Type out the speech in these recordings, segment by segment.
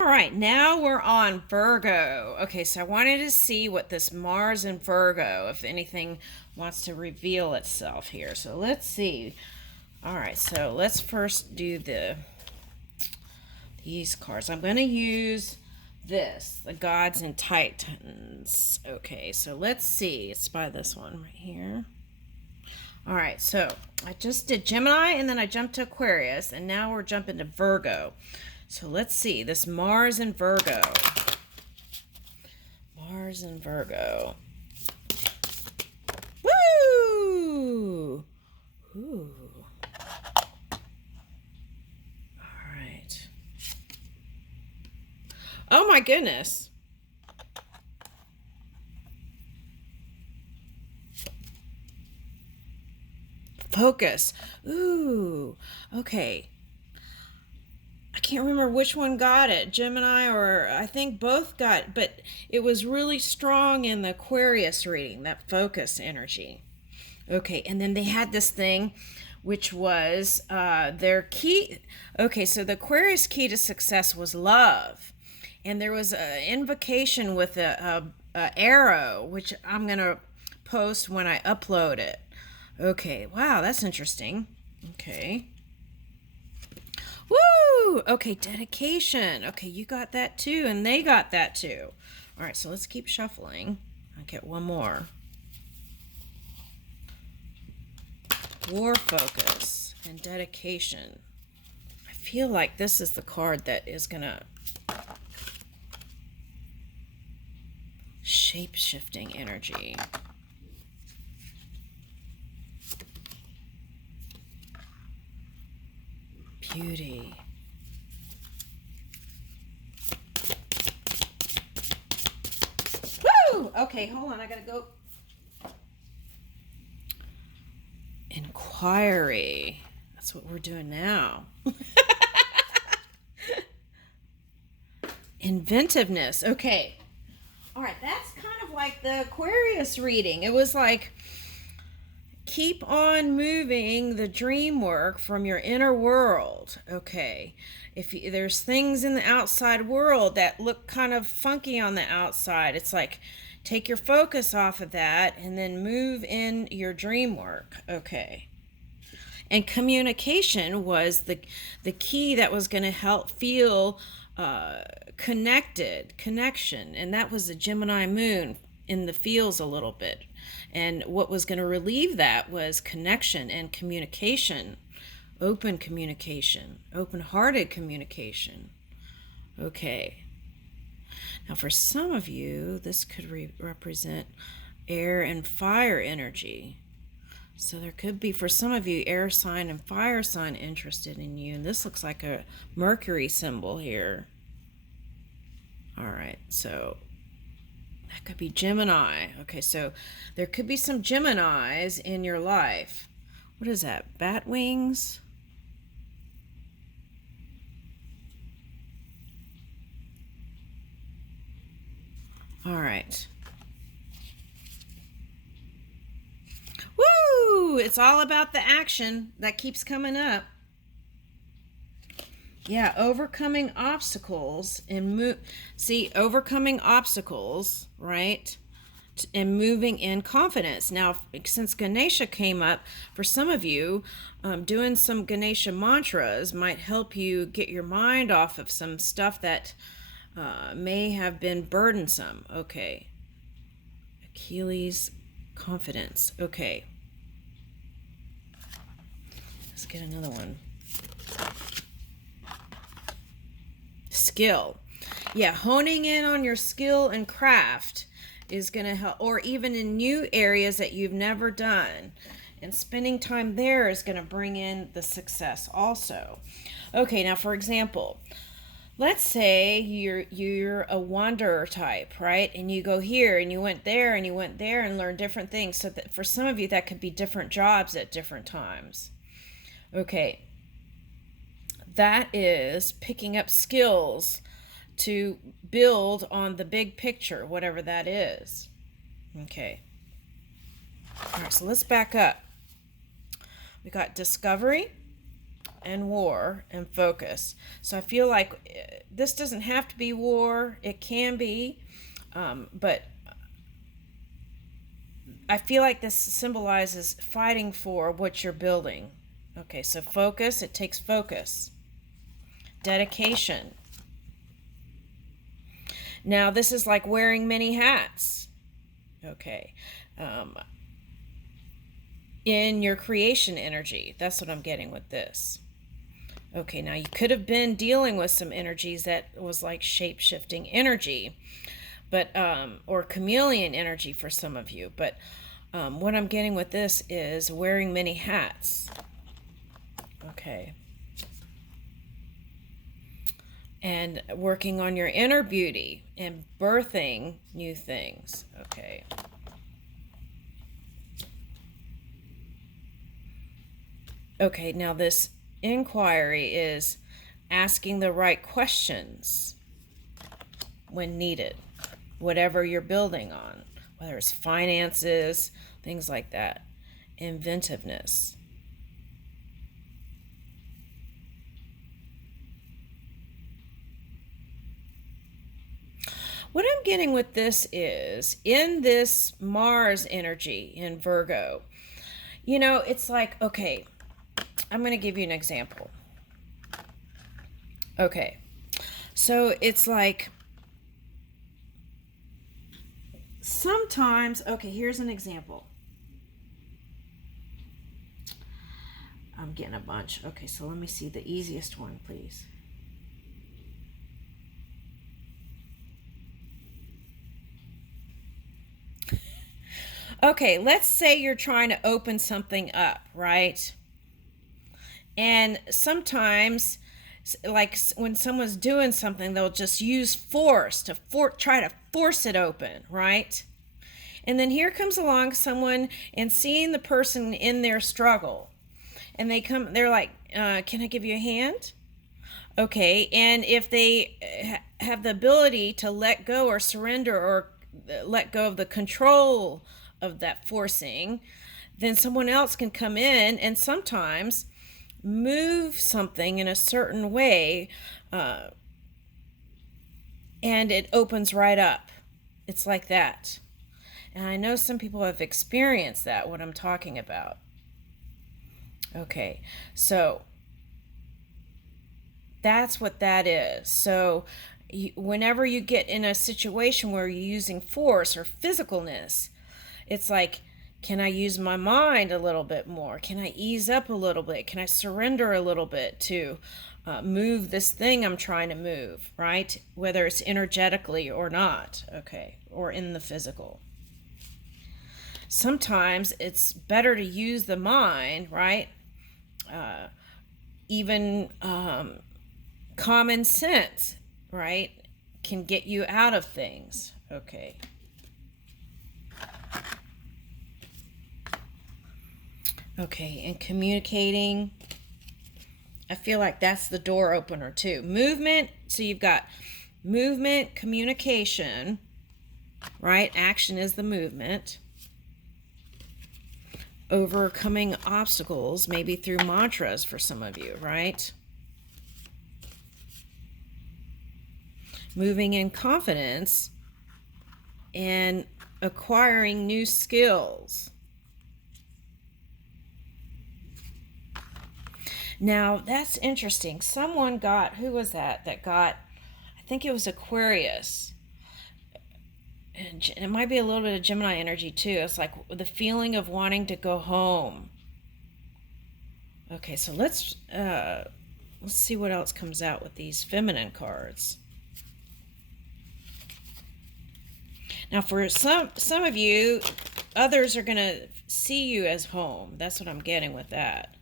All right, now we're on Virgo. Okay, so I wanted to see what this Mars in Virgo, if anything wants to reveal itself here. So let's see. All right, so let's first do these cards. I'm going to use the Gods and Titans. Okay, so let's see. It's by this one right here. All right, so I just did Gemini and then I jumped to Aquarius, and now we're jumping to Virgo. So let's see, this Mars and Virgo. Mars and Virgo. Woo! Ooh. All right. Oh my goodness. Focus. Ooh. Okay. I can't remember which one got it, Gemini or I think both got, but it was really strong in the Aquarius reading, that focus energy. Okay, and then they had this thing which was their key. Okay, so the Aquarius key to success was love. And there was an invocation with a arrow, which I'm going to post when I upload it. Okay, wow, that's interesting. Okay. Woo! Okay, dedication. Okay, you got that too, and they got that too. All right, so let's keep shuffling. I'll get one more. War focus and dedication. I feel like this is the card that is going to shape-shifting energy. Beauty. Woo! Okay, hold on. I gotta go. Inquiry. That's what we're doing now. Inventiveness. Okay. All right, that's kind of like the Aquarius reading. It was like, keep on moving the dream work from your inner world. Okay. If there's things in the outside world that look kind of funky on the outside, it's like take your focus off of that and then move in your dream work. Okay. And communication was the key that was going to help feel connection. And that was the Gemini moon in the feels a little bit. And what was going to relieve that was connection and communication, open-hearted communication. Okay. Now, for some of you, this could represent air and fire energy. So there could be, for some of you, air sign and fire sign interested in you. And this looks like a Mercury symbol here. All right, so that could be Gemini. Okay, so there could be some Geminis in your life. What is that? Bat wings? All right. Woo! It's all about the action that keeps coming up. Yeah, overcoming obstacles and overcoming obstacles, right? And moving in confidence. Now, since Ganesha came up, for some of you, doing some Ganesha mantras might help you get your mind off of some stuff that may have been burdensome. Okay. Achilles, confidence. Okay. Let's get another one. Skill. Yeah, honing in on your skill and craft is going to help, or even in new areas that you've never done. And spending time there is going to bring in the success also. Okay, now for example, let's say you're a wanderer type, right? And you go here and you went there and you went there and learned different things. So that for some of you, that could be different jobs at different times. Okay. That is picking up skills to build on the big picture, whatever that is. Okay. All right, so let's back up. We got discovery, and war and focus. So I feel like this doesn't have to be war. It can be, but I feel like this symbolizes fighting for what you're building. Okay, so focus, it takes focus. Dedication. Now, this is like wearing many hats. Okay. In your creation energy. That's what I'm getting with this. Okay, now you could have been dealing with some energies that was like shape-shifting energy, but or chameleon energy for some of you. But what I'm getting with this is wearing many hats. Okay. And working on your inner beauty and birthing new things. Okay. Okay, now this inquiry is asking the right questions when needed, whatever you're building on, whether it's finances, things like that. Inventiveness. What I'm getting with this is, in this Mars energy in Virgo, it's like, okay, I'm going to give you an example. Okay, so it's like sometimes, okay, here's an example. I'm getting a bunch. Okay, so let me see the easiest one, please. Okay, let's say you're trying to open something up, right? And sometimes, like when someone's doing something, they'll just use force to try to force it open, right? And then here comes along someone and seeing the person in their struggle, and they're like, can I give you a hand? Okay, and if they have the ability to let go or surrender or let go of the control of that forcing, then someone else can come in and sometimes move something in a certain way, and it opens right up. It's like that. And I know some people have experienced that, what I'm talking about. Okay, so that's what that is. So whenever you get in a situation where you're using force or physicalness, it's like, can I use my mind a little bit more? Can I ease up a little bit? Can I surrender a little bit to move this thing I'm trying to move, right? Whether it's energetically or not, okay, or in the physical. Sometimes it's better to use the mind, right? Even common sense, right, can get you out of things, okay. Okay, and communicating, I feel like that's the door opener too. Movement, so you've got movement, communication, right? Action is the movement. Overcoming obstacles, maybe through mantras for some of you, right? Moving in confidence and acquiring new skills. Now, that's interesting. Someone got, who was that got, I think it was Aquarius. And it might be a little bit of Gemini energy too. It's like the feeling of wanting to go home. Okay, so let's see what else comes out with these feminine cards. Now, for some of you, others are going to see you as home. That's what I'm getting with that.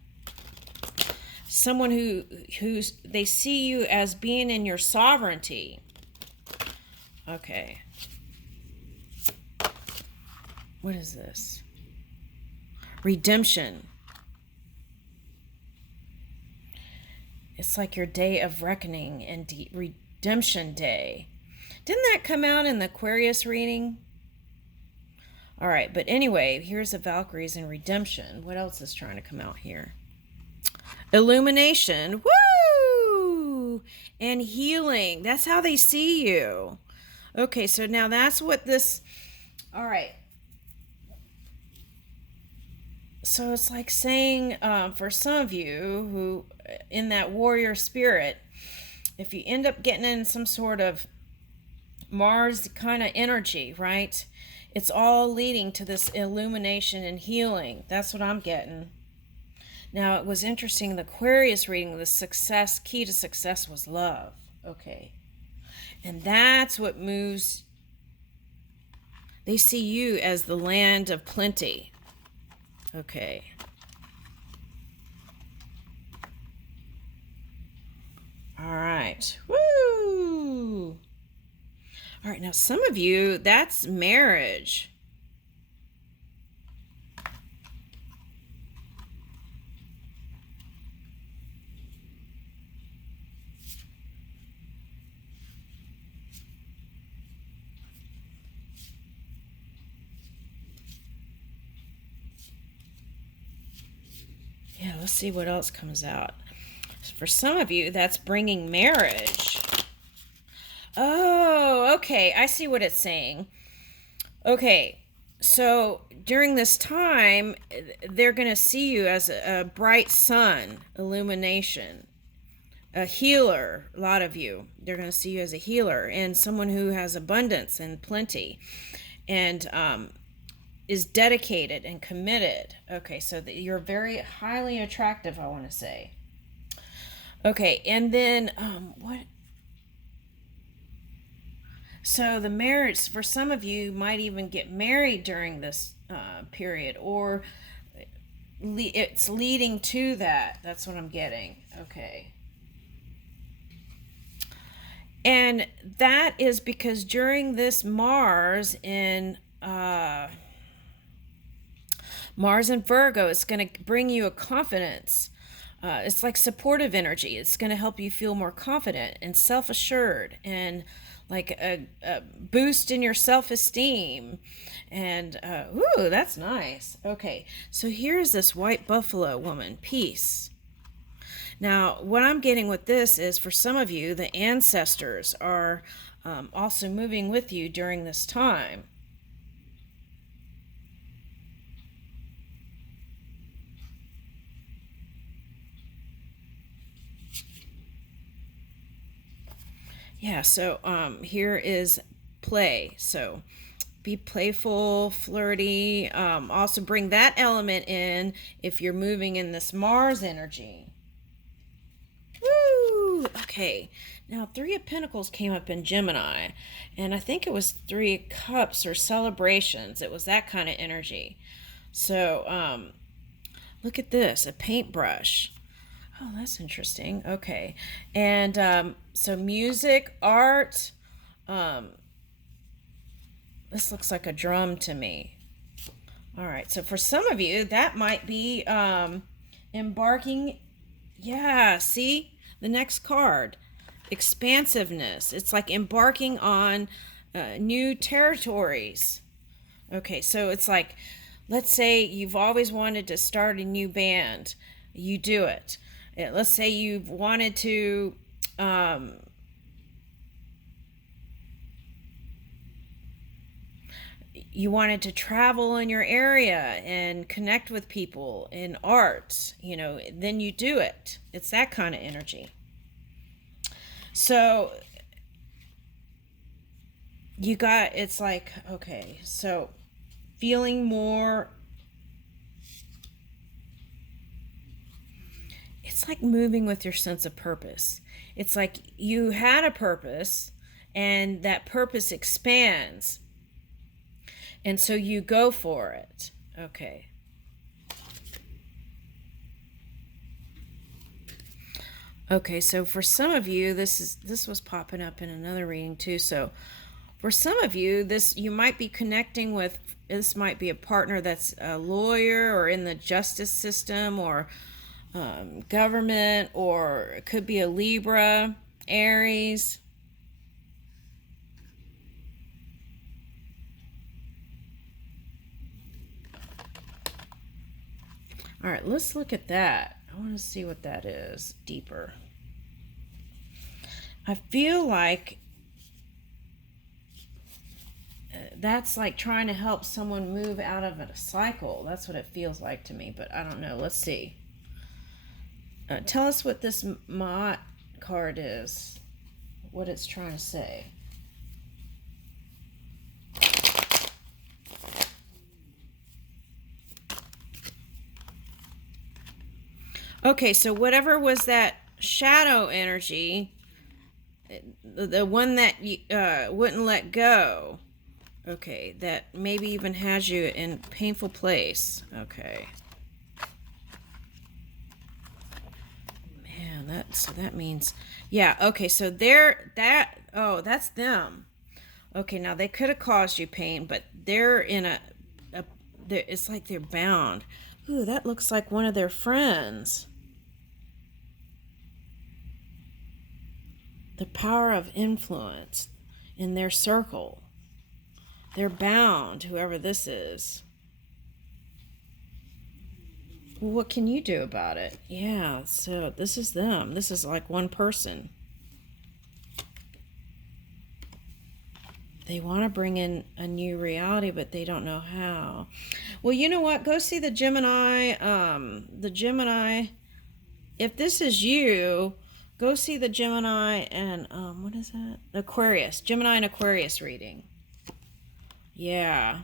Someone who's they see you as being in your sovereignty. Okay. What is this? Redemption. It's like your day of reckoning and redemption day. Didn't that come out in the Aquarius reading? All right, but anyway, here's the Valkyries and redemption. What else is trying to come out here? Illumination. Woo! And healing. That's how they see you. Okay, so now that's what this. All right. So it's like saying, for some of you who, in that warrior spirit, if you end up getting in some sort of Mars kind of energy, right? It's all leading to this illumination and healing. That's what I'm getting. Now, it was interesting. The Aquarius reading, the success, key to success was love. Okay. And that's what moves. They see you as the land of plenty. Okay. All right. Woo! All right, now some of you, that's marriage. Yeah, let's see what else comes out. For some of you, that's bringing marriage. Oh, okay. I see what it's saying. Okay. So during this time, they're going to see you as a bright sun, illumination, a healer. A lot of you, they're going to see you as a healer and someone who has abundance and plenty and is dedicated and committed. Okay, so you're very highly attractive, I want to say. Okay, and then what? So the marriage, for some of you, might even get married during this period, or it's leading to that. That's what I'm getting. Okay. And that is because during this Mars in Mars and Virgo, it's going to bring you a confidence. It's like supportive energy. It's going to help you feel more confident and self-assured and like a boost in your self-esteem. And, ooh, that's nice. Okay, so here's this white buffalo woman, peace. Now, what I'm getting with this is for some of you, the ancestors are also moving with you during this time. Yeah, so here is play. So be playful, flirty. Also bring that element in if you're moving in this Mars energy. Woo! Okay, now Three of Pentacles came up in Gemini, and I think it was Three of Cups or celebrations. It was that kind of energy. So look at this, a paintbrush. Oh, that's interesting. Okay. And so music, art. This looks like a drum to me. All right. So for some of you, that might be embarking. Yeah. See the next card, expansiveness. It's like embarking on new territories. Okay. So it's like, let's say you've always wanted to start a new band. You do it. Let's say you've wanted to you wanted to travel in your area and connect with people in art, then you do it. It's that kind of energy. So it's like, okay, so feeling more. It's like moving with your sense of purpose. It's like you had a purpose and that purpose expands. And so you go for it. Okay. Okay, so for some of you, this was popping up in another reading too. So for some of you, you might be connecting with, this might be a partner that's a lawyer or in the justice system or government, or it could be a Libra, Aries. All right, let's look at that. I want to see what that is deeper. I feel like that's like trying to help someone move out of a cycle. That's what it feels like to me, but I don't know. Let's see. Tell us what this Ma'at card is, what it's trying to say. Okay, so whatever was that shadow energy, the one that you wouldn't let go, okay, that maybe even has you in painful place. Okay. Man, that means, yeah, okay, so that's them. Okay, now they could have caused you pain, but they're in it's like they're bound. Ooh, that looks like one of their friends. The power of influence in their circle. They're bound, whoever this is. Well, what can you do about it? Yeah, so this is them. This is like one person. They want to bring in a new reality, but they don't know how. Well, you know what? Go see the Gemini. If this is you, go see the Gemini and, what is that? Aquarius. Gemini and Aquarius reading. Yeah.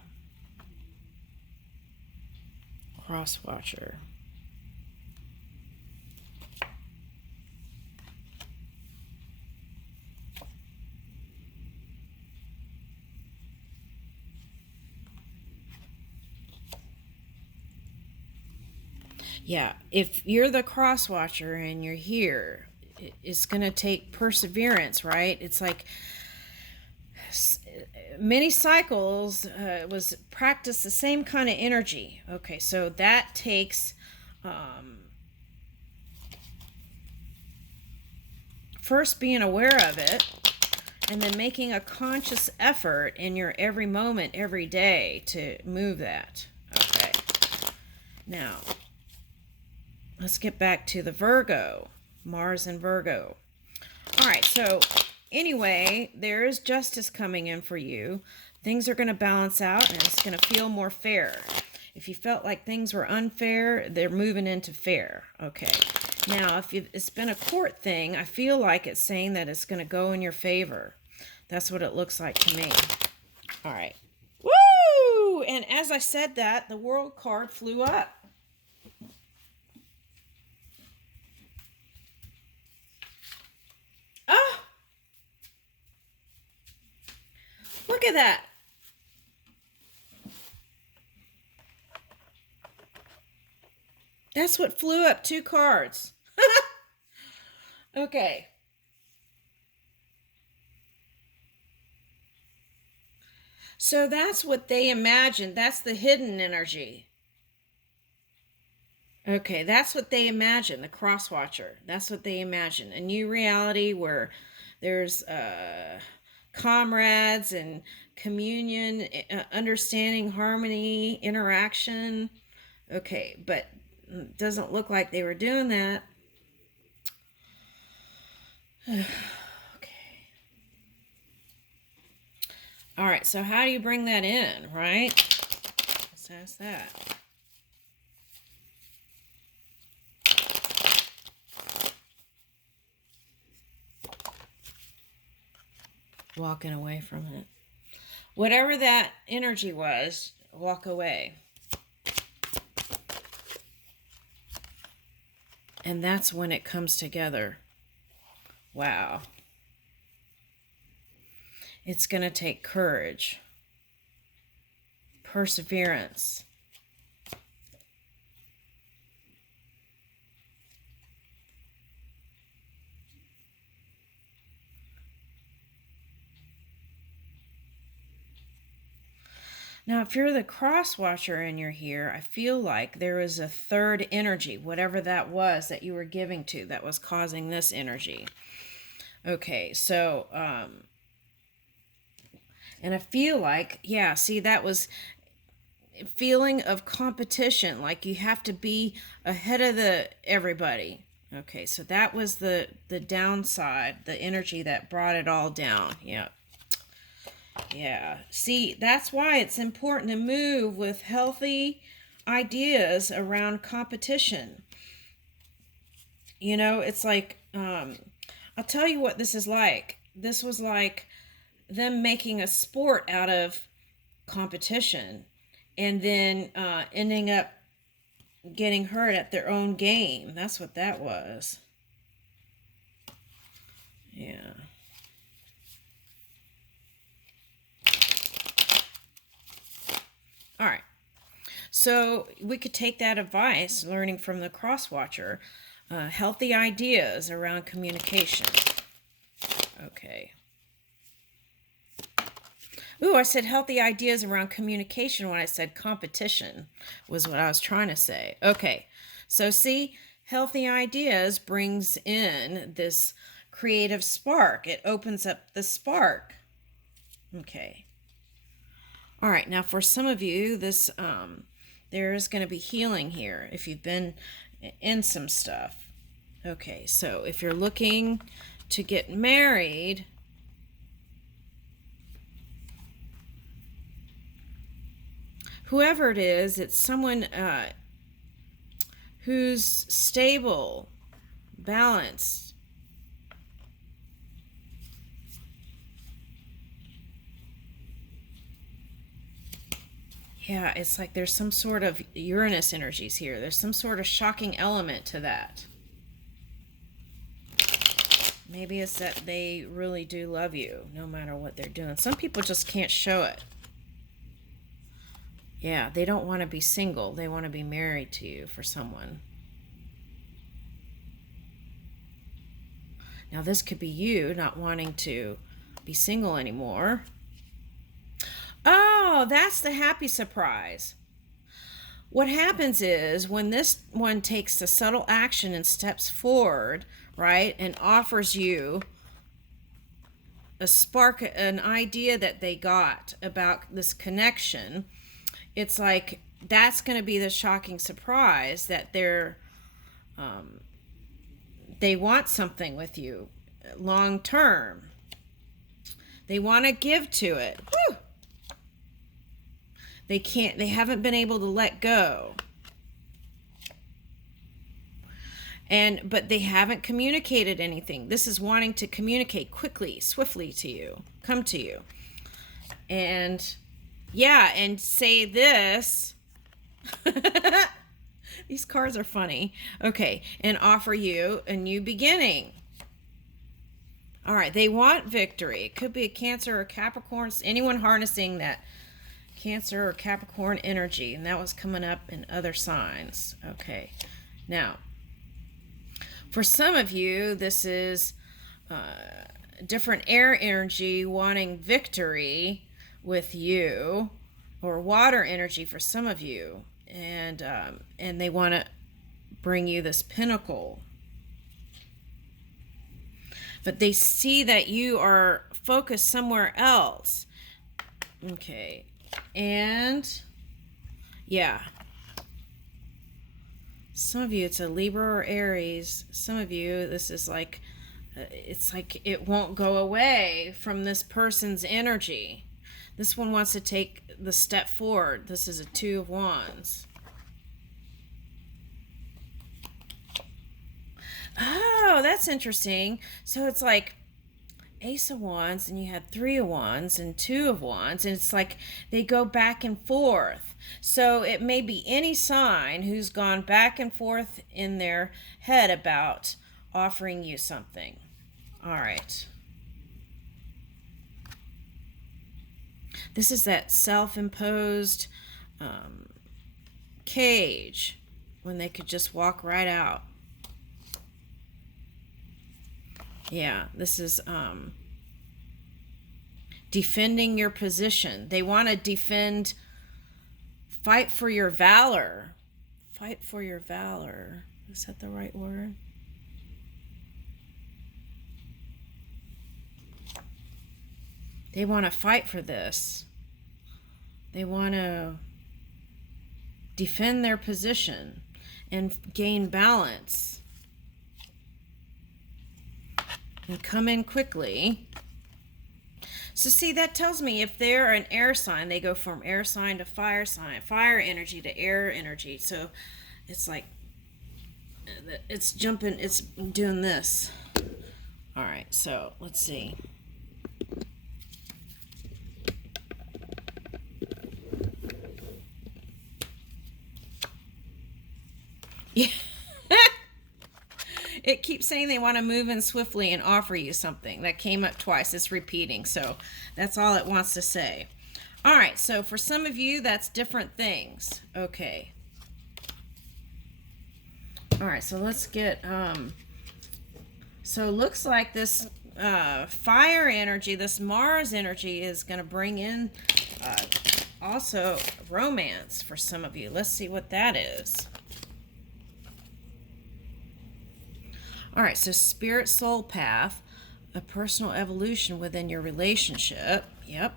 Cross Watcher. Yeah, if you're the cross watcher and you're here, it's going to take perseverance, right? It's like many cycles was practice the same kind of energy. Okay, so that takes first being aware of it and then making a conscious effort in your every moment, every day to move that. Okay, now let's get back to the Virgo, Mars and Virgo. All right, so anyway, there is justice coming in for you. Things are going to balance out and it's going to feel more fair. If you felt like things were unfair, they're moving into fair. Okay. Now, if it's been a court thing, I feel like it's saying that it's going to go in your favor. That's what it looks like to me. All right. Woo! And as I said that, the World card flew up. Oh! Look at that. That's what flew up, 2 cards. Okay. So that's what they imagined. That's the hidden energy. Okay, that's what they imagine, the cross watcher. That's what they imagine. A new reality where there's comrades and communion, understanding, harmony, interaction. Okay, but it doesn't look like they were doing that. Okay. All right, so how do you bring that in, right? Let's ask that. Walking away from it. Whatever that energy was, walk away. And that's when it comes together. Wow. It's going to take courage, perseverance. Now, if you're the cross watcher and you're here, I feel like there is a third energy, whatever that was that you were giving to, that was causing this energy. Okay, so, and I feel like, yeah, see, that was, feeling of competition, like you have to be ahead of everybody. Okay, so that was the downside, the energy that brought it all down. Yeah. Yeah. See, that's why it's important to move with healthy ideas around competition. You know, it's like, I'll tell you what this is like. This was like them making a sport out of competition and then ending up getting hurt at their own game. That's what that was. Yeah. All right. So we could take that advice, learning from the cross watcher, healthy ideas around communication. Okay. Ooh, I said healthy ideas around communication when I said competition was what I was trying to say. Okay. So see, healthy ideas brings in this creative spark. It opens up the spark. Okay. All right. Now for some of you, this there's going to be healing here if you've been in some stuff. Okay. So if you're looking to get married, whoever it is, it's someone who's stable, balanced. Yeah, it's like there's some sort of Uranus energies here. There's some sort of shocking element to that. Maybe it's that they really do love you no matter what they're doing. Some people just can't show it. Yeah, they don't want to be single. They want to be married to you for someone. Now, this could be you not wanting to be single anymore. Oh, that's the happy surprise. What happens is when this one takes a subtle action and steps forward, right, and offers you a spark, an idea that they got about this connection, it's like that's going to be the shocking surprise that they want something with you long term. They want to give to it. Woo! They haven't been able to let go. But they haven't communicated anything. This is wanting to communicate quickly, swiftly to you, come to you. And yeah, and say this. These cards are funny. Okay, and offer you a new beginning. All right, they want victory. It could be a Cancer or Capricorn, anyone harnessing that Cancer or Capricorn energy, and that was coming up in other signs. Okay, now for some of you, this is different air energy wanting victory with you, or water energy for some of you, and they want to bring you this pinnacle. But they see that you are focused somewhere else. Okay. And yeah. Some of you, it's a Libra or Aries. Some of you, this is like, it's like it won't go away from this person's energy. This one wants to take the step forward. This is a Two of Wands. Oh, that's interesting. So it's like Ace of Wands, and you had Three of Wands and Two of Wands, and it's like they go back and forth. So it may be any sign who's gone back and forth in their head about offering you something. All right. This is that self-imposed cage when they could just walk right out. Yeah, this is defending your position. They want to defend, fight for your valor. Fight for your valor. Is that the right word? They want to fight for this. They want to defend their position and gain balance and come in quickly. So see, that tells me if they're an air sign, they go from air sign to fire sign, fire energy to air energy. So it's like it's jumping, it's doing this. All right, so let's see. Yeah. It keeps saying they want to move in swiftly and offer you something. That came up twice. It's repeating. So that's all it wants to say. All right. So for some of you, that's different things. Okay. All right. So let's get, so it looks like this fire energy, this Mars energy is going to bring in also romance for some of you. Let's see what that is. All right, so spirit soul path, a personal evolution within your relationship. Yep.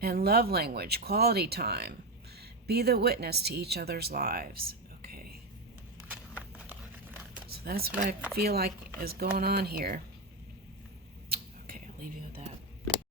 And love language, quality time. Be the witness to each other's lives. Okay. So that's what I feel like is going on here. Okay, I'll leave you with that.